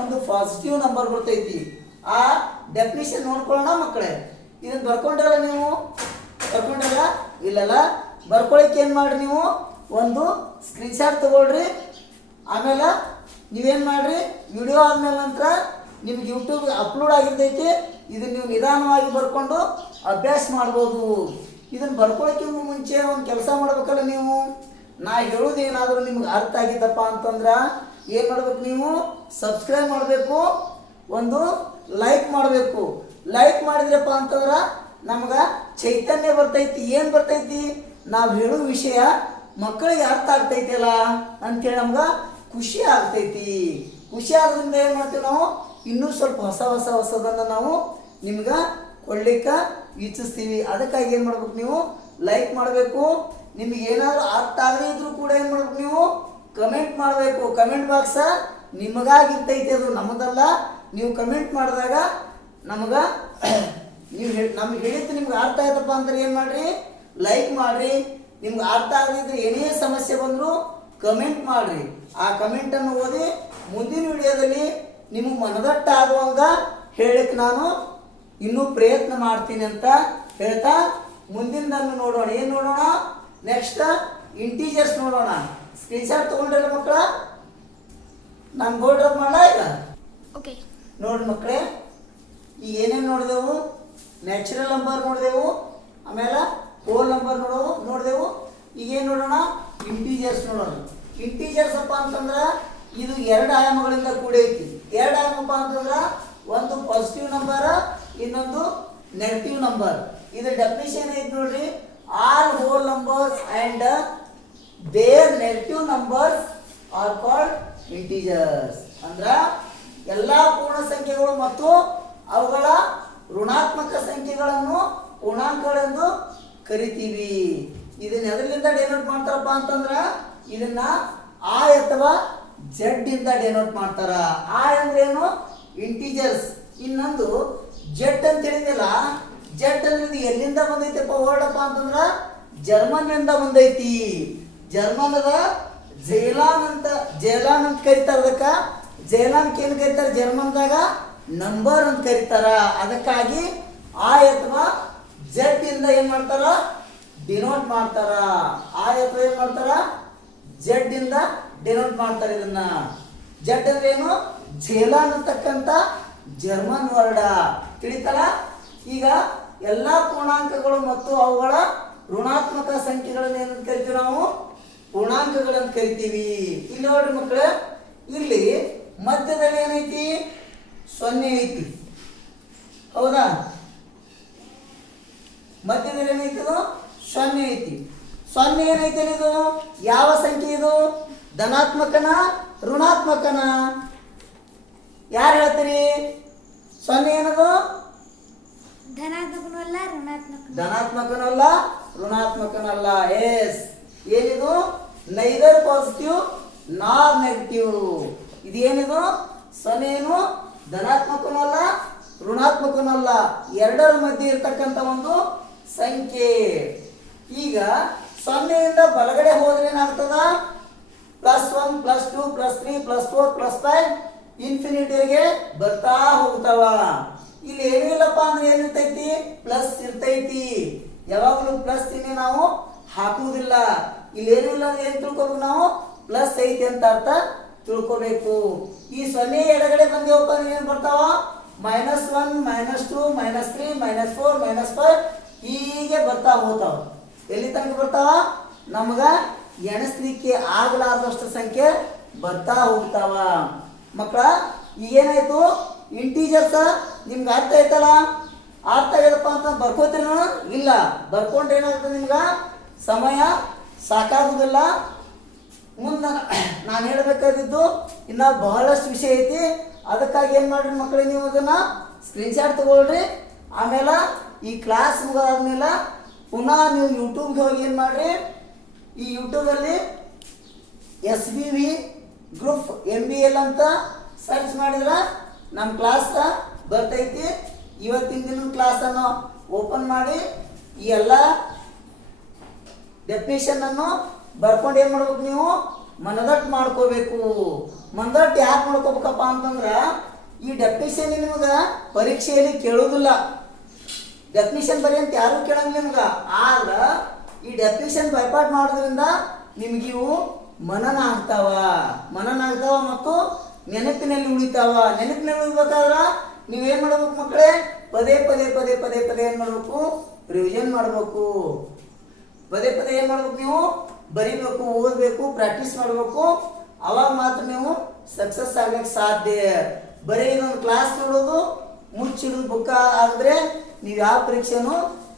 ಒಂದು ಪಾಸಿಟಿವ್ ನಂಬರ್ ಬರ್ತೈತಿ. ಆ ಡೆಫಿನಿಷನ್ ನೋಡ್ಕೊಳ್ಳೋಣ ಮಕ್ಕಳೇ. ಇದನ್ನ ಬರ್ಕೊಂಡ್ರಲ್ಲ ನೀವು? ಬರ್ಕೊಂಡ್ರಲ್ಲ? ಇಲ್ಲಲ್ಲ. ಬರ್ಕೊಳಕ್ಕೆ ಏನು ಮಾಡ್ರಿ, ನೀವು ಒಂದು ಸ್ಕ್ರೀನ್ಶಾಟ್ ತಗೊಳ್ರಿ. ಆಮೇಲೆ ನೀವೇನು ಮಾಡ್ರಿ, ವಿಡಿಯೋ ಆದ್ಮೇಲೆ ನಂತರ ನಿಮ್ಗೆ ಯೂಟ್ಯೂಬ್ಗೆ ಅಪ್ಲೋಡ್ ಆಗಿರ್ತೈತಿ. ಇದನ್ನ ನೀವು ನಿಧಾನವಾಗಿ ಬರ್ಕೊಂಡು ಅಭ್ಯಾಸ ಮಾಡ್ಬೋದು. ಇದನ್ನು ಬರ್ಕೊಳಕ್ಕೆ ಮುಂಚೆ ಒಂದು ಕೆಲಸ ಮಾಡ್ಬೇಕಲ್ಲ ನೀವು. ನಾ ಹೇಳೋದು ಏನಾದರೂ ನಿಮ್ಗೆ ಅರ್ಥ ಆಗಿದ್ದಪ್ಪ ಅಂತಂದ್ರೆ ಏನು ಮಾಡ್ಬೇಕು, ನೀವು ಸಬ್ಸ್ಕ್ರೈಬ್ ಮಾಡಬೇಕು, ಒಂದು ಲೈಕ್ ಮಾಡಬೇಕು. ಲೈಕ್ ಮಾಡಿದ್ರಪ್ಪ ಅಂತಂದ್ರೆ ನಮ್ಗೆ ಚೈತನ್ಯ ಬರ್ತೈತಿ. ಏನು ಬರ್ತೈತಿ, ನಾವು ಹೇಳೋ ವಿಷಯ ಮಕ್ಕಳಿಗೆ ಅರ್ಥ ಆಗ್ತೈತಿಲ್ಲ ಅಂತೇಳಿ ನಮ್ಗೆ ಖುಷಿ ಆಗ್ತೈತಿ. ಖುಷಿ ಆದ್ರಿಂದ ಏನು ಮಾಡ್ತೀವಿ, ನಾವು ಇನ್ನೂ ಸ್ವಲ್ಪ ಹೊಸದನ್ನು ನಾವು ನಿಮ್ಗೆ ಕೊಡ್ಲಿಕ್ಕೆ ಇಚ್ಛಿಸ್ತೀವಿ. ಅದಕ್ಕಾಗಿ ಏನು ಮಾಡ್ಬೇಕು, ನೀವು ಲೈಕ್ ಮಾಡಬೇಕು. ನಿಮಗೆ ಏನಾದರೂ ಅರ್ಥ ಆಗದೇ ಇದ್ರೂ ಕೂಡ ಏನು ಮಾಡ್ಬೇಕು, ನೀವು ಕಮೆಂಟ್ ಮಾಡಬೇಕು. ಕಮೆಂಟ್ ಬಾಕ್ಸ ನಿಮಗಾಗಿರ್ತೈತಿ, ಅದು ನಮ್ಮದಲ್ಲ. ನೀವು ಕಮೆಂಟ್ ಮಾಡಿದಾಗ ನಮಗೆ ನಮ್ಗೆ ಹೇಳಿದ್ದು ನಿಮ್ಗೆ ಅರ್ಥ ಆಯ್ತಪ್ಪ ಅಂದ್ರೆ ಏನು ಮಾಡಿರಿ, ಲೈಕ್ ಮಾಡಿರಿ. ನಿಮ್ಗೆ ಅರ್ಥ ಆಗದಿದ್ರೆ ಏನೇ ಸಮಸ್ಯೆ ಬಂದರೂ ಕಮೆಂಟ್ ಮಾಡಿರಿ. ಆ ಕಮೆಂಟನ್ನು ಓದಿ ಮುಂದಿನ ವಿಡಿಯೋದಲ್ಲಿ ನಿಮಗೆ ಮನದಟ್ಟ ಆಗುವಂಗ ಹೇಳಕ್ಕೆ ನಾನು ಇನ್ನೂ ಪ್ರಯತ್ನ ಮಾಡ್ತೀನಿ ಅಂತ ಹೇಳ್ತಾ ಮುಂದಿನದನ್ನು ನೋಡೋಣ. ಏನು ನೋಡೋಣ, ನೆಕ್ಸ್ಟ್ ಇಂಟೀಜರ್ಸ್ ನೋಡೋಣ. ಸ್ಕ್ರೀನ್ಶಾಟ್ ತೊಗೊಂಡ್ರಲ್ಲ ಮಕ್ಕಳ? ನಾನು ಬೋರ್ಡ್ ಡ್ರಾಪ್ ಮಾಡಲ ಈಗ? ಓಕೆ. ನೋಡ್ರಿ ಮಕ್ಕಳೇ, ಈಗ ಏನೇನು ನೋಡಿದೆವು? ನ್ಯಾಚುರಲ್ ನಂಬರ್ ನೋಡಿದೆವು, ಆಮೇಲೆ ಹೋಲ್ ನಂಬರ್ ನೋಡಿದೆವು. ಈಗೇನು ನೋಡೋಣ, ಇಂಟೀಜರ್ಸ್ ನೋಡೋಣ. ಇಂಟೀಜರ್ಸ್ ಅಪ್ಪ ಅಂತಂದ್ರೆ ಇದು 2 ಆಯಾಮಗಳಿಂದ ಕೂಡೈತಿ. 2 ಆಯಾಮಪ್ಪ ಅಂತಂದ್ರೆ ಒಂದು ಪಾಸಿಟಿವ್ ನಂಬರ್, ಇನ್ನೊಂದು ನೆಗೆಟಿವ್ ನಂಬರ್. ಇದು ಡೆಫಿನಿಷನ್ ಐತಿ ನೋಡ್ರಿ. All whole numbers and their negative numbers are called integers. ಅಂದ್ರೆ ಎಲ್ಲ ಪೂರ್ಣ ಸಂಖ್ಯೆಗಳು ಮತ್ತು ಅವುಗಳ ಋಣಾತ್ಮಕ ಸಂಖ್ಯೆಗಳನ್ನು ಪೂರ್ಣಾಂಕಗಳೆಂದು ಕರಿತೀವಿ. ಇದನ್ನ ಎದರಿಂದ ಡೆನೋಟ್ ಮಾಡ್ತಾರಪ್ಪ ಅಂತಂದ್ರೆ ಇದನ್ನ I ಅಥವಾ Z ಇಂದ ಡೆನೋಟ್ ಮಾಡ್ತಾರ. I ಅಂದ್ರೆ ಏನು, ಇಂಟೀಜರ್ಸ್. ಇನ್ನೊಂದು Z ಅಂತ ಹೇಳಿದಿಲ್ಲ. Z ಅಂದ್ರೆ ಎಲ್ಲಿಂದ ಬಂದೈತಪ್ಪ ವರ್ಡಪ್ಪ ಅಂತಂದ್ರೆ ಜರ್ಮನಿಂದ ಬಂದೈತಿ. ಜರ್ಮನದ ಜೈಲಾನ್ ಅಂತ ಕರೀತಾರ. ಅದಕ್ಕೆ ಜೈಲಾನ್ಗೆ ಏನು ಕರೀತಾರೆ ಜರ್ಮನ್ದಾಗ, ನಂಬರ್ ಅಂತ ಕರೀತಾರ. ಅದಕ್ಕಾಗಿ I ಅಥವಾ Z ಇಂದ ಏನು ಮಾಡ್ತಾರ, ಡಿನೋಟ್ ಮಾಡ್ತಾರ. I ಅಥವಾ ಏನು ಮಾಡ್ತಾರ, Z ಇಂದ ಡಿನೋಟ್ ಮಾಡ್ತಾರೆ. ಇದನ್ನ Z ಅಂದ್ರೆ ಏನು, ಜೇಲಾನ್ ಅಂತಕ್ಕಂಥ ಜರ್ಮನ್ ವರ್ಡ. ತಿಳಿತಲ್ಲ? ಈಗ ಎಲ್ಲ ಪೂರ್ಣಾಂಕಗಳು ಮತ್ತು ಅವುಗಳ ಋಣಾತ್ಮಕ ಸಂಖ್ಯೆಗಳನ್ನು ಏನಂತ ಕರಿತೀವಿ, ನಾವು ಪೂರ್ಣಾಂಕಗಳಂತ ಕರಿತೀವಿ. ಇಲ್ಲಿ ನೋಡ್ರಿ ಮಕ್ಕಳೇ, ಇಲ್ಲಿ ಮಧ್ಯದಲ್ಲಿ ಏನೈತಿ, 0 ಐತಿ. ಹೌದಾ? ಮಧ್ಯದಲ್ಲಿ ಏನೈತಿ, 0 ಐತಿ. 0 ಏನೈತಿ, ಇದು ಯಾವ ಸಂಖ್ಯೆ? ಇದು ಧನಾತ್ಮಕನ ಋಣಾತ್ಮಕನ? ಯಾರು ಹೇಳ್ತೀರಿ? 0 ಏನದು? ಧನಾತ್ಮಕನೂ ಅಲ್ಲ ಋಣಾತ್ಮಕನೂ ಧನಾತ್ಮಕನಲ್ಲ ಋಣಾತ್ಮಕನಲ್ಲ. ಎಸ್, ಏನಿದು? ನೈದರ್ ಪಾಸಿಟಿವ್ ನಾರ್ ನೆಗೆಟಿವ್. ಇದೇನಿದು? 0 ಏನು ಧನಾತ್ಮಕನೂ ಅಲ್ಲ ಋಣಾತ್ಮಕನೂ ಅಲ್ಲ, ಎರಡರ ಮಧ್ಯೆ ಇರ್ತಕ್ಕಂಥ ಒಂದು ಸಂಖ್ಯೆ. ಈಗ 0 ಇಂದ ಬಲಗಡೆ ಹೋದ್ರೆ ಏನಾಗ್ತದ, +1 +2 +3 +4 +5 ಇನ್ಫಿನಿಟಿಗೆ ಬರ್ತಾ ಹೋಗ್ತಾವ. ಇಲ್ಲಿ ಏನೂ ಇಲ್ಲಪ್ಪ ಅಂದ್ರೆ ಏನಿರ್ತೈತಿ, ಪ್ಲಸ್ ಇರ್ತೈತಿ. ಯಾವಾಗಲೂ ಪ್ಲಸ್ ಚಿಹ್ನೆ ನಾವು ಹಾಕುವುದಿಲ್ಲ. ಇಲ್ಲಿ ಏನೂ ಇಲ್ಲ ಅಂದ್ರೆ ಏನು ತಿಳ್ಕೊಬೇಕು ನಾವು, ಪ್ಲಸ್ ಐತಿ ಅಂತ ಅರ್ಥ ತಿಳ್ಕೊಬೇಕು. ಈ 0 ಎಡಗಡೆ ಬಂದೇವಪ್ಪ ಅಂದ್ರೆ ಏನು ಬರ್ತಾವ, -1 -2 -3 -4 -5 ಹೀಗೆ ಬರ್ತಾ ಹೋಗ್ತಾವ. ಎಲ್ಲಿ ತನಕ ಬರ್ತಾವ, ನಮಗ ಎಣಿಸ್ಲಿಕ್ಕೆ ಆಗಲಾರ್ದಷ್ಟು ಸಂಖ್ಯೆ ಬರ್ತಾ ಹೋಗ್ತಾವ. ಮಕ್ಕಳ ಈಗೇನಾಯ್ತು, ಇಂಟೀಜರ್ಸ್ ನಿಮ್ಗೆ ಅರ್ಥ ಆಯ್ತಲ್ಲ? ಅರ್ಥ ಆಗದಪ್ಪ ಅಂತ ಬರ್ಕೋತೀರಿ ಇಲ್ಲ, ಬರ್ಕೊಂಡ್ರೆ ಏನಾಗ್ತದೆ, ನಿಮ್ಗೆ ಸಮಯ ಸಾಕಾಗುವುದಿಲ್ಲ. ಮುಂದೆ ನಾನು ಹೇಳಬೇಕಾದಿದ್ದು ಇನ್ನು ಬಹಳಷ್ಟು ವಿಷಯ ಐತಿ. ಅದಕ್ಕಾಗಿ ಏನು ಮಾಡ್ರಿ ಮಕ್ಕಳಿಗೆ, ನೀವು ಅದನ್ನು ಸ್ಕ್ರೀನ್ಶಾಟ್ ತಗೊಳ್ರಿ. ಆಮೇಲೆ ಈ ಕ್ಲಾಸ್ ಮುಗಿದಾದ್ಮೇಲೆ ಪುನಃ ನೀವು ಯೂಟ್ಯೂಬ್ಗೆ ಹೋಗಿ ಏನು ಮಾಡಿರಿ, ಈ ಯೂಟ್ಯೂಬಲ್ಲಿ SBV ಗ್ರೂಪ್ MBL ಅಂತ ಸರ್ಚ್ ಮಾಡಿದ್ರೆ ನಮ್ಮ ಕ್ಲಾಸ್ ಬರ್ತೈತಿ. ಇವತ್ತಿನ ದಿನದ ಕ್ಲಾಸನ್ನು ಓಪನ್ ಮಾಡಿ ಈ ಎಲ್ಲ ಡೆಫಿನೇಷನ್ ಅನ್ನು ಬರ್ಕೊಂಡು ಏನು ಮಾಡ್ಬೇಕು ನೀವು ಮನದಟ್ಟು ಮಾಡ್ಕೋಬೇಕು. ಮನದಟ್ಟು ಯಾಕೆ ಮಾಡ್ಕೋಬೇಕಪ್ಪ ಅಂತಂದ್ರೆ ಈ ಡೆಫಿನೇಷನ್ ನಿಮ್ಗೆ ಪರೀಕ್ಷೆಯಲ್ಲಿ ಕೇಳೋದಿಲ್ಲ. ಡೆಫಿನೇಷನ್ ಬರೀ ಅಂತ ಯಾರು ಕೇಳಂಗಿಲ್ಲ ನಿಮ್ಗೆ. ಆದ್ರೆ ಈ ಡೆಫಿನೇಷನ್ ಬೈಪಾಟ್ ಮಾಡೋದ್ರಿಂದ ನಿಮ್ಗೆ ಇವು ಮನನ ಆಗ್ತಾವ ಮತ್ತು ನೆನಪಿನಲ್ಲಿ ಉಳಿತಾವ. ನೆನಪಿನಲ್ಲಿ ಉಳಿಬೇಕಾದ್ರೆ ನೀವೇನು ಮಾಡ್ಬೇಕು ಮಕ್ಕಳೇ, ಪದೇ ಪದೇ ಪದೇ ಪದೇ ಪದೇ ಏನು ಮಾಡಬೇಕು, ರಿವಿಷನ್ ಮಾಡಬೇಕು. ಪದೇ ಪದೇ ಏನು ಮಾಡ್ಬೇಕು, ನೀವು ಬರಿಬೇಕು, ಓದಬೇಕು, ಪ್ರಾಕ್ಟೀಸ್ ಮಾಡಬೇಕು. ಅವಾಗ ಮಾತ್ರ ನೀವು ಸಕ್ಸಸ್ ಆಗ್ಲಿಕ್ಕೆ ಸಾಧ್ಯ. ಬರೀ ಇನ್ನೊಂದು ಕ್ಲಾಸ್ ನೋಡೋದು ಮುಚ್ಚಿಡೋದು ಬುಕ್ಕ ಆದರೆ ನೀವು ಯಾವ ಪರೀಕ್ಷೆನೂ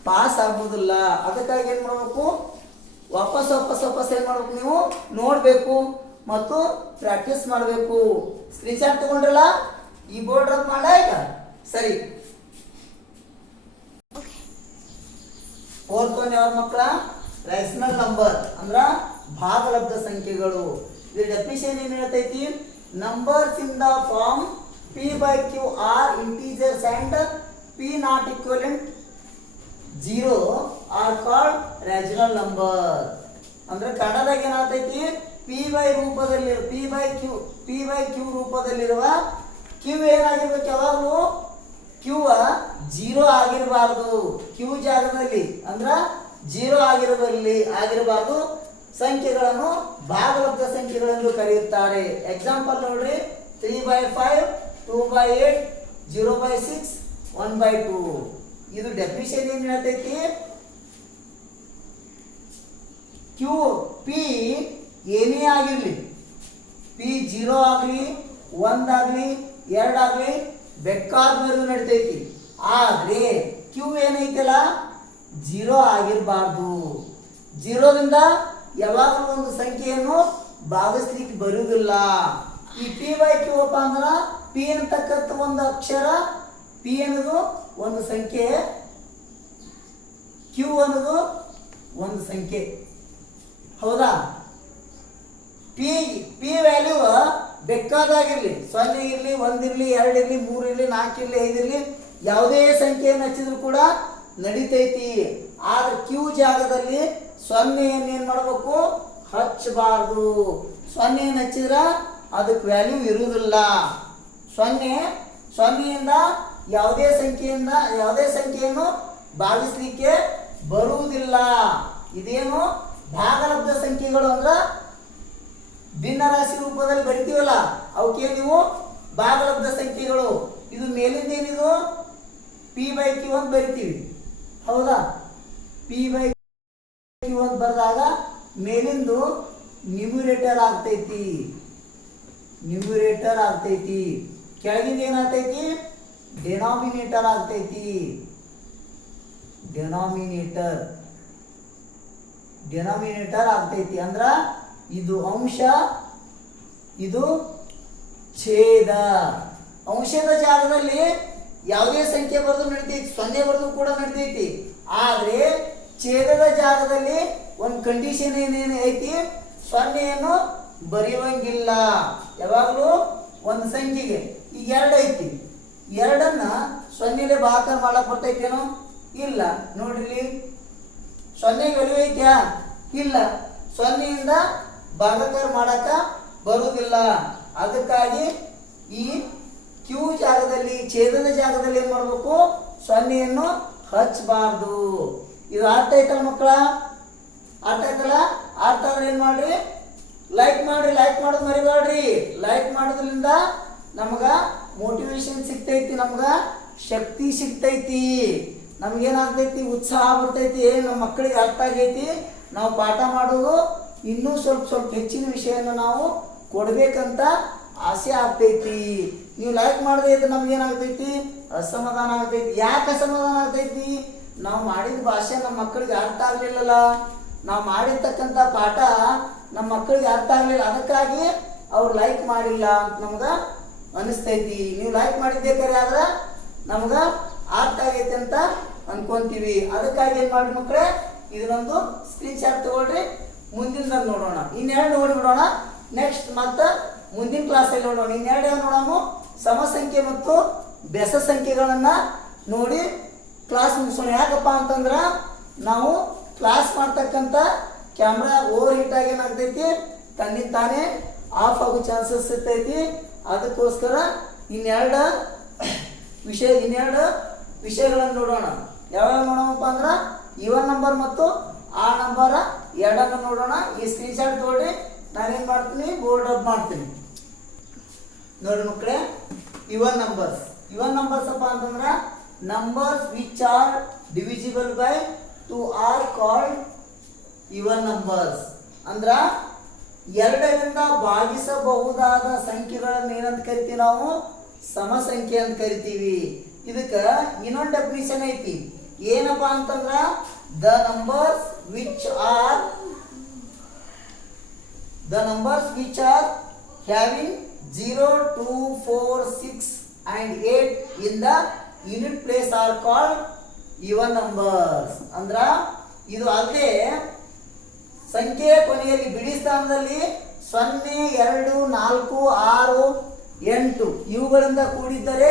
ಪಾಸ್ ಆಗೋದಿಲ್ಲ. ಅದಕ್ಕಾಗಿ ಏನು ಮಾಡಬೇಕು, ವಾಪಸ್ ಏನು ಮಾಡ್ಬೇಕು, ನೀವು ನೋಡಬೇಕು ಮತ್ತು ಪ್ರಾಕ್ಟೀಸ್ ಮಾಡಬೇಕು. ಸ್ಕ್ರೀನ್ ಶಾಟ್ ತಗೊಂಡ್ರಲ್ಲ, ಈ ಬೋರ್ಡ್ ರಬ್ ಮಾಡ ಈಗ ಸರಿ. ಫೋರ್ತ್ ಒನ್ ಯಾವ ಮಕ್ಕಳ, ರ್ಯಾಷನಲ್ ನಂಬರ್ ಅಂದ್ರ ಭಾಗಲಬ್ಧ ಸಂಖ್ಯೆಗಳು. ಇದು ಡೆಫಿನಿಷನ್ ಏನು ಹೇಳ್ತೈತಿ, numbers in the form p/q are integers and p not equivalent 0 are called rational number. ಅಂದ್ರೆ ಕನ್ನಡದಾಗ ಏನಾಗ್ತೈತಿ, p/q ರೂಪದಲ್ಲಿರುವ q ಏನಾಗಿರ್ಬೇಕು, ಯಾವಾಗಲೂ q 0 ಆಗಿರಬಾರ್ದು. q ಜಾಗದಲ್ಲಿ ಅಂದ್ರ 0 ಆಗಿರಬಾರ್ದು ಸಂಖ್ಯೆಗಳನ್ನು ಭಾಗಲಬ್ಧ ಸಂಖ್ಯೆಗಳೆಂದು ಕರೆಯುತ್ತಾರೆ. ಎಕ್ಸಾಂಪಲ್ ನೋಡ್ರಿ, 3/5, 2/8, 0/6, 1/2. ಇದು ಡೆಫಿನಿಷನ್ ಏನು ಹೇಳ್ತೈತಿ, p ಏನೇ ಆಗಿರಲಿ, p 0 ಆಗಲಿ 1 ಆಗಲಿ 2 ಆಗಲಿ ಬೇಕಾದ್ರೂ ನಡಿತೈತಿ. ಆದರೆ q ಏನೈತಲ್ಲ 0 ಆಗಿರಬಾರ್ದು. 0ದಿಂದ ಯಾವಾಗಲೂ ಒಂದು ಸಂಖ್ಯೆಯನ್ನು ಭಾಗಿಸ್ಲಿಕ್ಕೆ ಬರುವುದಿಲ್ಲ. ಈ p/q ಅಪ್ಪ ಅಂದ್ರೆ p ಅಂತಕ್ಕಂಥ ಒಂದು ಅಕ್ಷರ, p ಅನ್ನೋದು ಒಂದು ಸಂಖ್ಯೆ, q ಅನ್ನೋದು ಒಂದು ಸಂಖ್ಯೆ, ಹೌದಾ? p ವ್ಯಾಲ್ಯೂ ಬೇಕಾದಾಗಿರ್ಲಿ, 0 ಇರಲಿ, 1 ಇರಲಿ, 2 ಇರಲಿ, 3 ಇರಲಿ, 4 ಇರಲಿ, 5 ಇರಲಿ, ಯಾವುದೇ ಸಂಖ್ಯೆಯನ್ನು ಹಚ್ಚಿದ್ರು ಕೂಡ ನಡಿತೈತಿ. ಆದ್ರೆ q ಜಾಗದಲ್ಲಿ 0 ಏನು ಮಾಡಬೇಕು, ಹಚ್ಚಬಾರ್ದು. 0 ಹಚ್ಚಿದ್ರೆ ಅದಕ್ಕೆ ವ್ಯಾಲ್ಯೂ ಇರುವುದಿಲ್ಲ. 0ಯಿಂದ ಯಾವುದೇ ಸಂಖ್ಯೆಯನ್ನು ಭಾಗಿಸ್ಲಿಕ್ಕೆ ಬರುವುದಿಲ್ಲ. ಇದೇನು ಭಾಗಲಬ್ಧ ಸಂಖ್ಯೆಗಳು ಅಂದ್ರೆ ಭಿನ್ನ ರಾಶಿ ರೂಪದಲ್ಲಿ ಬರಿತೀವಲ್ಲ, ಅವಕ್ಕೆ ನೀವು ಭಾಗಲಬ್ಧ ಸಂಖ್ಯೆಗಳು. ಇದು ಮೇಲಿಂದ ಏನಿದು p/q ಅಂತ ಬರಿತೀವಿ, ಹೌದಾ? p/q ಅಂತ ಬರೆದಾಗ ಮೇಲಿಂದು ನ್ಯೂಮಿರೇಟರ್ ಆಗ್ತೈತಿ, ಕೆಳಗಿಂದ ಏನಾಗ್ತೈತಿ, ಡೆನಾಮಿನೇಟರ್ ಆಗ್ತೈತಿ. ಡೆನಾಮಿನೇಟರ್ ಆಗ್ತೈತಿ ಅಂದ್ರ ಇದು ಅಂಶ, ಇದು ಛೇದ. ಅಂಶದ ಜಾಗದಲ್ಲಿ ಯಾವುದೇ ಸಂಖ್ಯೆ ಬರೆದು ನಡಿತೈತಿ, 0 ಬರೆದು ಕೂಡ ನಡಿತೈತಿ. ಆದ್ರೆ ಛೇದದ ಜಾಗದಲ್ಲಿ ಒಂದು ಕಂಡೀಷನ್ ಏನೇನು ಐತಿ, 0 ಬರೆಯುವಂಗಿಲ್ಲ. ಯಾವಾಗಲೂ ಒಂದು ಸಂಖ್ಯೆಗೆ ಈಗ 2 ಐತಿ, 2ನ್ನ 0ಲೆ ಭಾಗಾಕಾರ ಮಾಡಕ್ ಬರ್ತೈತೇನೋ, ಇಲ್ಲ. ನೋಡ್ರಿ 0 ವ್ಯಾಲ್ಯೂ ಐತ್ಯಾ, ಇಲ್ಲ. 0ಯಿಂದ ಭಾಗಾಕಾರ ಮಾಡಕ ಬರುವುದಿಲ್ಲ. ಅದಕ್ಕಾಗಿ ಈ q ಜಾಗದಲ್ಲಿ, ಛೇದದ ಜಾಗದಲ್ಲಿ ಏನು ಮಾಡಬೇಕು, 0ಯನ್ನು ಹಚ್ಚಬಾರ್ದು. ಇದು ಅರ್ಥ ಆಯ್ತಲ್ಲ ಮಕ್ಕಳ? ಅರ್ಥ ಆಯ್ತಲ್ಲ? ಅರ್ಥ ಆದ್ರೆ ಏನು ಮಾಡ್ರಿ, ಲೈಕ್ ಮಾಡೋದು ಮರಿಬೇಡ್ರಿ. ಲೈಕ್ ಮಾಡೋದ್ರಿಂದ ನಮ್ಗೆ ಮೋಟಿವೇಶನ್ ಸಿಗ್ತೈತಿ, ನಮ್ಗೆ ಶಕ್ತಿ ಸಿಗ್ತೈತಿ, ನಮ್ಗೇನಾಗ್ತೈತಿ, ಉತ್ಸಾಹ ಬರ್ತೈತಿ. ನಮ್ಮ ಮಕ್ಕಳಿಗೆ ಅರ್ಥ ಆಗೈತಿ, ನಾವು ಪಾಠ ಮಾಡೋದು ಇನ್ನೂ ಸ್ವಲ್ಪ ಹೆಚ್ಚಿನ ವಿಷಯನ ನಾವು ಕೊಡ್ಬೇಕಂತ ಆಸೆ ಆಗ್ತೈತಿ. ನೀವು ಲೈಕ್ ಮಾಡದೇ ಇದ್ರೆ ನಮ್ಗೇನಾಗ್ತೈತಿ, ಅಸಮಾಧಾನ ಆಗ್ತೈತಿ. ಯಾಕೆ ಅಸಮಾಧಾನ ಆಗ್ತೈತಿ? ನಾವು ಮಾಡಿದ ಭಾಷೆ ನಮ್ಮ ಮಕ್ಕಳಿಗೆ ಅರ್ಥ ಆಗಲಿಲ್ಲಲ್ಲ, ನಾವು ಮಾಡಿರ್ತಕ್ಕಂಥ ಪಾಠ ನಮ್ಮ ಮಕ್ಕಳಿಗೆ ಅರ್ಥ ಆಗಲಿಲ್ಲ, ಅದಕ್ಕಾಗಿ ಅವ್ರು ಲೈಕ್ ಮಾಡಿಲ್ಲ ಅಂತ ನಮ್ಗೆ ಅನಿಸ್ತೈತಿ. ನೀವು ಲೈಕ್ ಮಾಡಿದ್ದೇ ಕರೆ ಆದ್ರೆ ನಮ್ಗೆ ಅರ್ಥ ಆಗೈತೆ ಅಂತ ಅನ್ಕೊಂತೀವಿ. ಅದಕ್ಕಾಗಿ ಏನು ಮಾಡಿ ಮಕ್ಕಳೇ, ಇದನ್ನೊಂದು ಸ್ಕ್ರೀನ್ ಶಾಟ್ ತಗೊಳ್ರಿ, ಮುಂದಿನ ನೋಡೋಣ. ಇನ್ನೆರಡು ನೋಡಿಬಿಡೋಣ, ನೆಕ್ಸ್ಟ್ ಮತ್ತೆ ಮುಂದಿನ ಕ್ಲಾಸಲ್ಲಿ ನೋಡೋಣ. ಇನ್ನೆರಡು ನೋಡೋಣ, ಸಮಸಂಖ್ಯೆ ಮತ್ತು ಬೆಸ ಸಂಖ್ಯೆಗಳನ್ನು ನೋಡಿ ಕ್ಲಾಸ್ ಮುಗಿಸೋಣ. ಯಾಕಪ್ಪ ಅಂತಂದ್ರೆ ನಾವು ಕ್ಲಾಸ್ ಮಾಡ್ತಕ್ಕಂಥ ಕ್ಯಾಮ್ರಾ ಓವರ್ ಹೀಟ್ ಆಗಿ ಏನಾಗ್ತೈತಿ, ತನ್ನಿಂದ ತಾನೇ ಆಫ್ ಆಗೋ ಚಾನ್ಸಸ್ ಇರ್ತೈತಿ. ಅದಕ್ಕೋಸ್ಕರ ಇನ್ನೆರಡು ವಿಷಯಗಳನ್ನು ನೋಡೋಣ. ಯಾವ್ಯಾವ ನೋಡೋಣಪ್ಪ ಅಂದ್ರೆ ಇವನ್ ನಂಬರ್ ಮತ್ತು ಆ ನಂಬರ ಎರಡನ್ನು ನೋಡೋಣ. ಈ ಸ್ಕ್ರೀನ್ಶಾಟ್ ತಗೊಳ್ಳಿ, ನಾನೇನು ಮಾಡ್ತೀನಿ ಬೋರ್ಡ್ ಅಪ್ ಮಾಡ್ತೀನಿ. ನೋಡಿ ಮಕ್ಕಳೇ, ಇವನ್ ನಂಬರ್ಸ್ ಅಪ್ಪ ಅಂತಂದ್ರೆ numbers which are divisible by 2 are called even numbers. ಅಂದ್ರ ಎರಡರಿಂದ ಭಾಗಿಸಬಹುದಾದ ಸಂಖ್ಯೆಗಳನ್ನು ಏನಂತ ಕರಿತೀವಿ ನಾವು, ಸಮ ಸಂಖ್ಯೆ ಅಂತ ಕರಿತೀವಿ. ಇದಕ್ಕೆ ಇನ್ನೊಂದು ಡೆಫಿನಿಷನ್ ಐತಿ. ಏನಪ್ಪ ಅಂತಂದ್ರ the numbers which are having 0, 2, 4, 6 and 8 in the unit place are called even numbers. ಅಂದ್ರ ಇದು ಅಲ್ಲದೆ ಸಂಖ್ಯೆಯ ಕೊನೆಯಲ್ಲಿ ಬಿಡಿ ಸ್ಥಾನದಲ್ಲಿ 0, 2, 4, 6, 8 ಇವುಗಳಿಂದ ಕೂಡಿದ್ದರೆ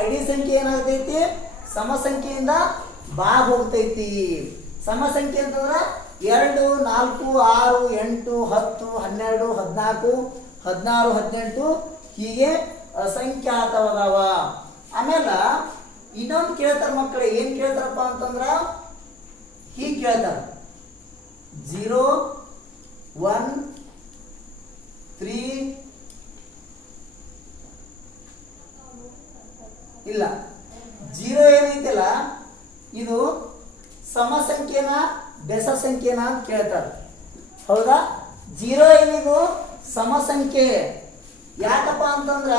ಐಡಿ ಸಂಖ್ಯೆ ಏನಾಗ್ತೈತಿ, ಸಮ ಸಂಖ್ಯೆಯಿಂದ ಭಾಗ ಹೋಗ್ತೈತಿ. ಸಮ ಸಂಖ್ಯೆ ಅಂತಂದ್ರೆ 2, 4, 6, 8, 10, 12, 14, 16, 18 ಹೀಗೆ ಅಸಂಖ್ಯಾತವದಾವ. ಆಮೇಲೆ ಇನ್ನೊಂದು ಕೇಳ್ತಾರ ಮಕ್ಕಳು, ಏನು ಕೇಳ್ತಾರಪ್ಪ ಅಂತಂದ್ರ ಹೀಗೆ ಕೇಳ್ತಾರ 0, 1, 3 ಇಲ್ಲ 0 ಏನೈತಿಲ್ಲ ಇದು ಸಮ ಸಂಖ್ಯೆನ ಬೆಸ ಸಂಖ್ಯೆನ ಅಂತ ಕೇಳ್ತಾರೆ. ಹೌದಾ? 0 ಏನಿದು ಸಮ ಸಂಖ್ಯೆ. ಯಾಕಪ್ಪ ಅಂತಂದ್ರ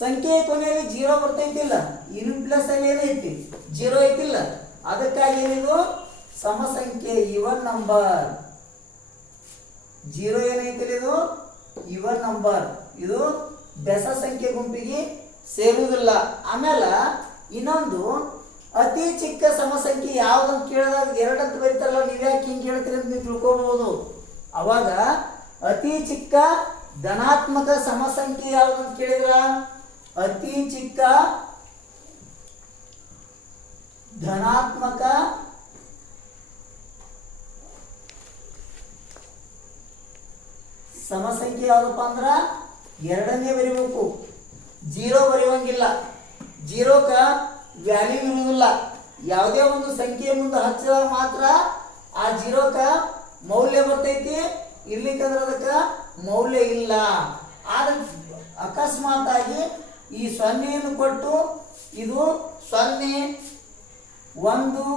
ಸಂಖ್ಯೆ ಕೊನೆಯಲ್ಲಿ 0 ಬರ್ತೈತಿಲ್ಲ, ಯೂನಿಟ್ ಪ್ಲಸ್ ಅಲ್ಲಿ ಏನೈತಿ 0 ಐತಿಲ್ಲ, ಅದಕ್ಕಾಗಿ ಏನಿದು ಸಮ ಸಂಖ್ಯೆ ಇವನ್ ನಂಬರ್. 0 ಏನೈತಿಲ್ಲ ಇದು ಇವನ್ ನಂಬರ್, ಇದು ಬೆಸ ಸಂಖ್ಯೆ ಗುಂಪಿಗೆ ಸೇರುವುದಿಲ್ಲ. ಆಮೇಲೆ ಇನ್ನೊಂದು ಅತಿ ಚಿಕ್ಕ ಸಮ ಸಂಖ್ಯೆ ಯಾವ್ದಂತ ಕೇಳಿದಾಗ 2 ಅಂತ ಬರೀತಾರಲ್ಲ, ನೀವು ಯಾಕೆ ಹಿಂಗೆ ಹೇಳ್ತೀರಿ ಅಂತ ನೀವು ತಿಳ್ಕೊಬಹುದು. ಅವಾಗ ಅತಿ ಚಿಕ್ಕ ಧನಾತ್ಮಕ ಸಮ ಸಂಖ್ಯೆ ಯಾವ್ದಂತ ಕೇಳಿದ್ರ ಅತಿ ಚಿಕ್ಕ ಧನಾತ್ಮಕ ಸಮ ಸಂಖ್ಯೆ ಯಾವ್ದಪ್ಪ ಅಂದ್ರ 2ನೇ ಬರೀಬೇಕು, 0 ಬರೆಯುವಂಗಿಲ್ಲ. 0ಕ ವ್ಯಾಲ್ಯೂ ಇರುವುದಿಲ್ಲ. ಯಾವುದೇ ಒಂದು ಸಂಖ್ಯೆ ಮುಂದೆ ಹಚ್ಚಿದಾಗ ಮಾತ್ರ ಆ 0ಕ ಮೌಲ್ಯ ಬರ್ತೈತಿ, ಇರ್ಲಿಕ್ಕಂದ್ರೆ ಅದಕ್ಕೆ ಮೌಲ್ಯ ಇಲ್ಲ. ಆದ್ರೆ ಅಕಸ್ಮಾತ್ ಆಗಿ ಈ 0 ಕೊಟ್ಟು ಇದು 0, 1,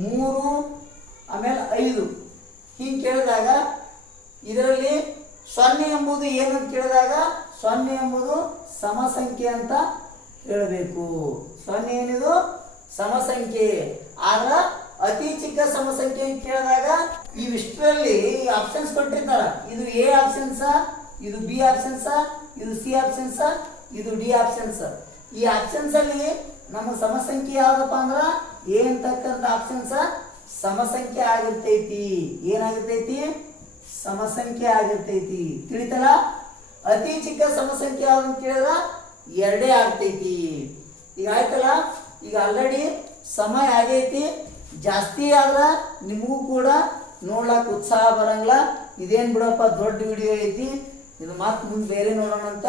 3 ಆಮೇಲೆ 5 ಹಿಂಗೆ ಕೇಳಿದಾಗ ಇದರಲ್ಲಿ 0 ಎಂಬುದು ಏನಂತ ಕೇಳಿದಾಗ 0 ಎಂಬುದು ಸಮ ಸಂಖ್ಯೆ ಅಂತ ಹೇಳಬೇಕು. 0 ಏನಿದು ಸಮ ಸಂಖ್ಯೆ. ಆದ್ರ ಅತಿ ಚಿಕ್ಕ ಸಮ ಸಂಖ್ಯೆ ಕೇಳಿದಾಗ ಇವಿಷ್ಟರಲ್ಲಿ ಆಪ್ಷನ್ಸ್ ಕೊಟ್ಟಿರ್ತಾರ. ಇದು ಎ ಆಪ್ಷನ್ಸ, ಇದು ಬಿ ಆಪ್ಷನ್ಸ, ಇದು ಸಿ ಆಪ್ಷನ್ಸ, ಇದು ಡಿ ಆಪ್ಷನ್ಸ್. ಈ ಆಪ್ಷನ್ಸ್ ಅಲ್ಲಿ ನಮ್ಮ ಸಮ ಸಂಖ್ಯೆ ಯಾವ್ದಪ್ಪ ಅಂದ್ರ ಎ ಅಂತಕ್ಕಂಥ ಆಪ್ಷನ್ಸ ಸಮ ಸಂಖ್ಯೆ ಆಗಿರ್ತೈತಿ. ಏನಾಗಿರ್ತೈತಿ? ಸಮ ಸಂಖ್ಯೆ ಆಗಿರ್ತೈತಿ. ತಿಳಿತಲ್ಲ? ಅತಿ ಚಿಕ್ಕ ಸಮ ಸಂಖ್ಯೆ ಯಾವ್ದು ಅಂತ ಕೇಳಿದ್ರ 2 ಆಗ್ತೈತಿ. ಈಗ ಆಯ್ತಲ್ಲ, ಈಗ ಆಲ್ರೆಡಿ ಸಮಯ ಆಗೈತಿ. ಜಾಸ್ತಿ ಆದ್ರ ನಿಮಗೂ ಕೂಡ ನೋಡ್ಲಾಕ ಉತ್ಸಾಹ ಬರಂಗಿಲ್ಲ. ಇದೇನು ಬಿಡಪ್ಪ ದೊಡ್ಡ ವಿಡಿಯೋ ಐತಿ, ಇದು ಮತ್ತೆ ಮುಂದೆ ಬೇರೆ ನೋಡೋಣ ಅಂತ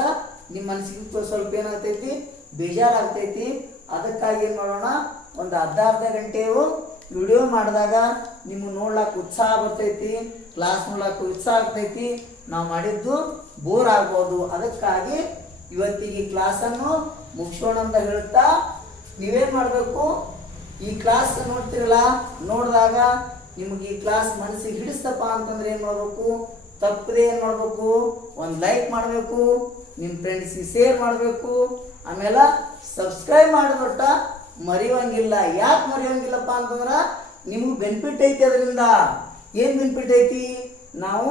ನಿಮ್ಮ ಮನಸ್ಸಿಗೆ ಸ್ವಲ್ಪ ಏನಾಗ್ತೈತಿ, ಬೇಜಾರಾಗ್ತೈತಿ. ಅದಕ್ಕಾಗಿ ಏನು ಮಾಡೋಣ, ಒಂದು ಅರ್ಧ ಗಂಟೆಯು ವಿಡಿಯೋ ಮಾಡಿದಾಗ ನಿಮಗೆ ನೋಡ್ಲಾಕ ಉತ್ಸಾಹ ಬರ್ತೈತಿ, ಕ್ಲಾಸ್ ನೋಡ್ಲಾಕ ಉತ್ಸಾಹ ಆಗ್ತೈತಿ. ನಾವು ಮಾಡಿದ್ದು ಬೋರ್ ಆಗ್ಬೋದು. ಅದಕ್ಕಾಗಿ ಇವತ್ತಿಗೆ ಕ್ಲಾಸನ್ನು ಮುಗಿಸೋಣ ಅಂತ ಹೇಳ್ತಾ ನೀವೇನು ಮಾಡಬೇಕು, ಈ ಕ್ಲಾಸ್ ನೋಡ್ತಿರಲ್ಲ, ನೋಡಿದಾಗ ನಿಮಗೆ ಈ ಕ್ಲಾಸ್ ಮನಸ್ಸಿಗೆ ಹಿಡಿಸ್ತಪ್ಪ ಅಂತಂದ್ರೆ ಏನು ಮಾಡಬೇಕು, ತಪ್ಪದೆ ಏನು ಮಾಡಬೇಕು, ಒಂದು ಲೈಕ್ ಮಾಡಬೇಕು, ನಿಮ್ಮ ಫ್ರೆಂಡ್ಸಿಗೆ ಶೇರ್ ಮಾಡಬೇಕು, ಆಮೇಲೆ ಸಬ್ಸ್ಕ್ರೈಬ್ ಮಾಡಿಬಿಟ್ಟ ಮರೆಯುವಂಗಿಲ್ಲ. ಯಾಕೆ ಮರೆಯುವಂಗಿಲ್ಲಪ್ಪ ಅಂತಂದ್ರೆ ನಿಮಗೆ ಬೆನಿಫಿಟ್ ಐತಿ. ಅದರಿಂದ ಏನು ಬೆನಿಫಿಟ್ ಐತಿ, ನಾವು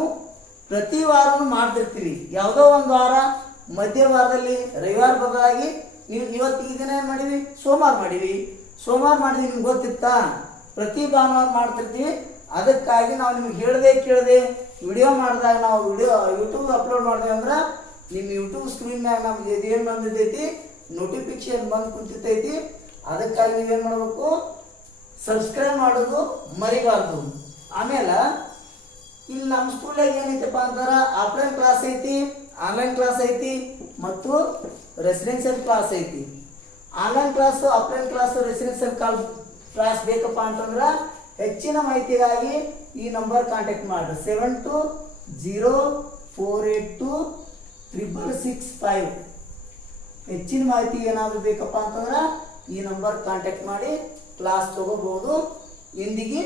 ಪ್ರತಿ ವಾರನೂ ಮಾಡ್ತಿರ್ತೀವಿ. ಯಾವುದೋ ಒಂದು ವಾರ ಮಧ್ಯ ವಾರದಲ್ಲಿ ರವಿವಾರ ಬದಲಾಗಿ ನೀವು ಇವತ್ತು ಈ ದಿನ ಏನು ಮಾಡೀವಿ, ಸೋಮವಾರ ಮಾಡಿದ್ವಿ. ನಿಮ್ಗೆ ಗೊತ್ತಿತ್ತಾ? ಪ್ರತಿ ಭಾನುವಾರ ಮಾಡ್ತಿರ್ತೀವಿ. ಅದಕ್ಕಾಗಿ ನಾವು ನಿಮ್ಗೆ ಕೇಳದೆ ವಿಡಿಯೋ ಮಾಡಿದಾಗ ನಾವು ಯೂಟ್ಯೂಬ್ ಅಪ್ಲೋಡ್ ಮಾಡಿದೆ ಅಂದ್ರೆ ನಿಮ್ಮ ಯೂಟ್ಯೂಬ್ ಸ್ಕ್ರೀನ್ ಮ್ಯಾಗ ನಮ್ಗೆ ಏನು ಬಂದಿದ್ದೈತಿ, ನೋಟಿಫಿಕೇಶನ್ ಬಂದು ಕುಂತಿರ್ತೈತಿ. ಅದಕ್ಕಾಗಿ ನೀವೇನು ಮಾಡಬೇಕು, ಸಬ್ಸ್ಕ್ರೈಬ್ ಮಾಡೋದು ಮರಿಬಾರ್ದು. ಆಮೇಲೆ ಇಲ್ಲಿ ನಮ್ಮ ಸ್ಕೂಲ್ನಾಗ ಏನೈತಪ್ಪ ಅಂದ್ರೆ ಆಫ್ಲೈನ್ ಕ್ಲಾಸ್ ಐತಿ, ಆನ್ಲೈನ್ ಕ್ಲಾಸ್ ಐತಿ ಮತ್ತು ರೆಸಿಡೆನ್ಷಿಯಲ್ ಕ್ಲಾಸ್ ಐತಿ. Online class, offline class, residential class ಬೇಕಪ್ಪ ಅಂತಂದ್ರೆ ಹೆಚ್ಚಿನ ಮಾಹಿತಿಗಾಗಿ ಈ ನಂಬರ್ ಕಾಂಟ್ಯಾಕ್ಟ್ ಮಾಡಿರಿ. 7204826665. ಹೆಚ್ಚಿನ ಮಾಹಿತಿ ಏನಾದರೂ ಬೇಕಪ್ಪ ಅಂತಂದ್ರೆ ಈ ನಂಬರ್ ಕಾಂಟ್ಯಾಕ್ಟ್ ಮಾಡಿ ಕ್ಲಾಸ್ ತಗೋಬಹುದು. ಇಂದಿಗೆ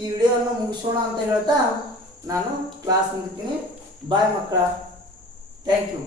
ಈ ವಿಡಿಯೋವನ್ನು ಮುಗಿಸೋಣ ಅಂತ ಹೇಳ್ತಾ ನಾನು ಕ್ಲಾಸ್ ಮುಗಿತೀನಿ. ಬಾಯ್ ಮಕ್ಕಳ, ಥ್ಯಾಂಕ್ ಯು.